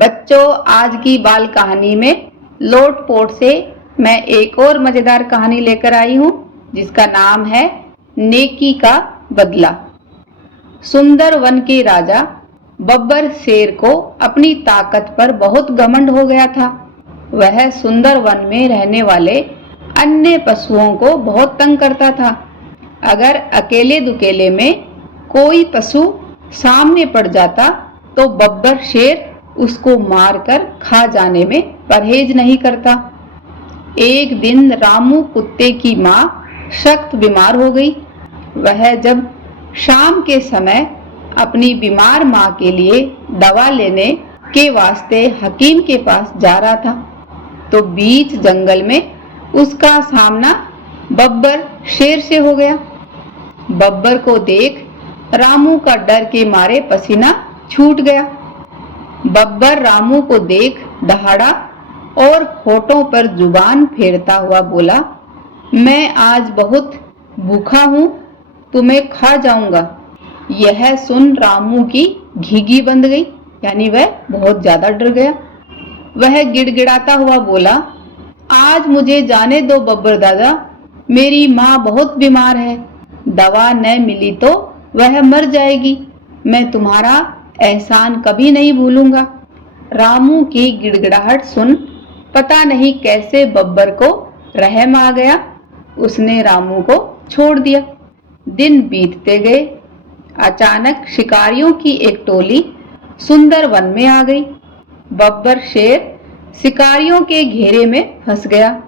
बच्चों, आज की बाल कहानी में लोटपोट से मैं एक और मजेदार कहानी लेकर आई हूँ जिसका नाम है नेकी का बदला। सुंदर वन के राजा बब्बर शेर को अपनी ताकत पर बहुत घमंड हो गया था। वह सुंदर वन में रहने वाले अन्य पशुओं को बहुत तंग करता था। अगर अकेले दुकेले में कोई पशु सामने पड़ जाता तो बब्बर शेर उसको मारकर खा जाने में परहेज नहीं करता। एक दिन रामू कुत्ते की माँ सख्त बीमार हो गई। वह जब शाम के समय अपनी बीमार माँ के लिए दवा लेने के वास्ते हकीम के पास जा रहा था तो बीच जंगल में उसका सामना बब्बर शेर से हो गया। बब्बर को देख रामू का डर के मारे पसीना छूट गया। बब्बर रामू को देख दहाड़ा और होठों पर जुबान फेरता हुआ बोला, मैं आज बहुत भूखा हूँ, तुम्हें खा जाऊंगा। यह सुन रामू की घीघी बंद गई, यानी वह बहुत ज्यादा डर गया। वह गिड़गिड़ाता हुआ बोला, आज मुझे जाने दो बब्बर दादा, मेरी माँ बहुत बीमार है, दवा न मिली तो वह मर जाएगी। मैं तुम्हारा एहसान कभी नहीं भूलूंगा। रामू की गिड़गिड़ाहट सुन पता नहीं कैसे बब्बर को रहम आ गया। उसने रामू को छोड़ दिया। दिन बीतते गए। अचानक शिकारियों की एक टोली सुंदर वन में आ गई। बब्बर शेर शिकारियों के घेरे में फंस गया।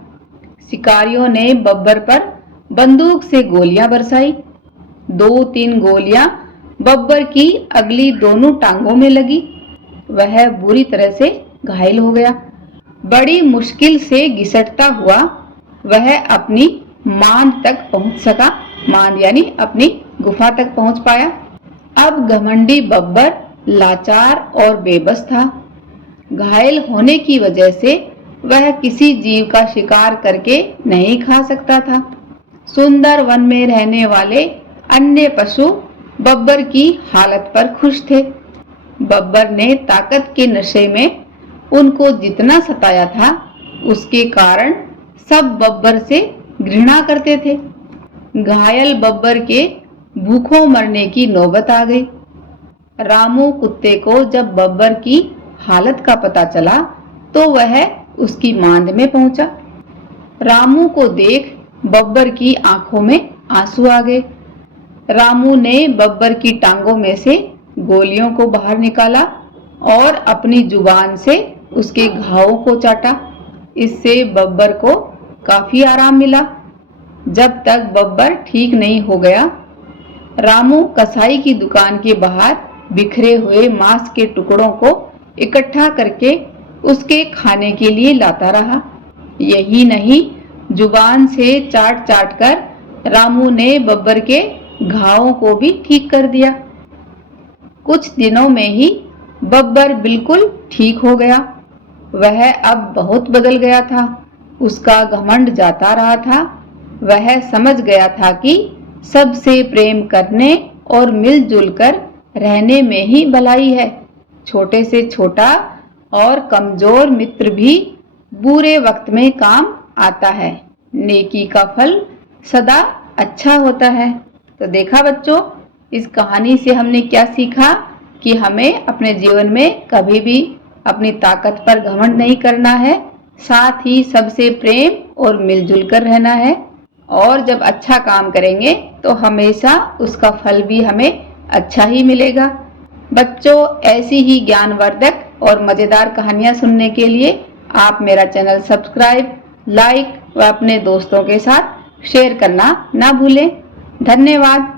शिकारियों ने बब्बर पर बंदूक से गोलियां बरसाई। 2-3 गोलियां बब्बर की अगली दोनों टांगों में लगी। वह बुरी तरह से घायल हो गया। बड़ी मुश्किल से घिसटता हुआ वह अपनी मांद तक पहुंच सका। मांद यानी अपनी गुफा तक पहुंच पाया। अब घमंडी बब्बर लाचार और बेबस था। घायल होने की वजह से वह किसी जीव का शिकार करके नहीं खा सकता था। सुंदर वन में रहने वाले अन्य पशु बब्बर की हालत पर खुश थे। बब्बर ने ताकत के नशे में उनको जितना सताया था उसके कारण सब बब्बर से घृणा करते थे। घायल बब्बर के भूखों मरने की नौबत आ गई। रामू कुत्ते को जब बब्बर की हालत का पता चला तो वह उसकी मांद में पहुंचा। रामू को देख बब्बर की आंखों में आंसू आ गए। रामू ने बब्बर की टांगों में से गोलियों को बाहर निकाला और अपनी जुबान से उसके घावों को चाटा। इससे बब्बर को काफी आराम मिला। जब तक बब्बर ठीक नहीं हो गया, रामू कसाई की दुकान के बाहर बिखरे हुए मांस के टुकड़ों को इकट्ठा करके उसके खाने के लिए लाता रहा। यही नहीं, जुबान से चाट चाट कर रामू ने बब्बर के घावों को भी ठीक कर दिया। कुछ दिनों में ही बब्बर बिल्कुल ठीक हो गया। वह अब बहुत बदल गया था। उसका घमंड जाता रहा था। वह समझ गया था कि सबसे प्रेम करने और मिलजुल कर रहने में ही भलाई है। छोटे से छोटा और कमजोर मित्र भी बुरे वक्त में काम आता है। नेकी का फल सदा अच्छा होता है। तो देखा बच्चों, इस कहानी से हमने क्या सीखा कि हमें अपने जीवन में कभी भी अपनी ताकत पर घमंड नहीं करना है, साथ ही सबसे प्रेम और मिलजुल कर रहना है। और जब अच्छा काम करेंगे तो हमेशा उसका फल भी हमें अच्छा ही मिलेगा। बच्चों, ऐसी ही ज्ञानवर्धक और मजेदार कहानियां सुनने के लिए आप मेरा चैनल सब्सक्राइब, लाइक व अपने दोस्तों के साथ शेयर करना ना भूलें। धन्यवाद।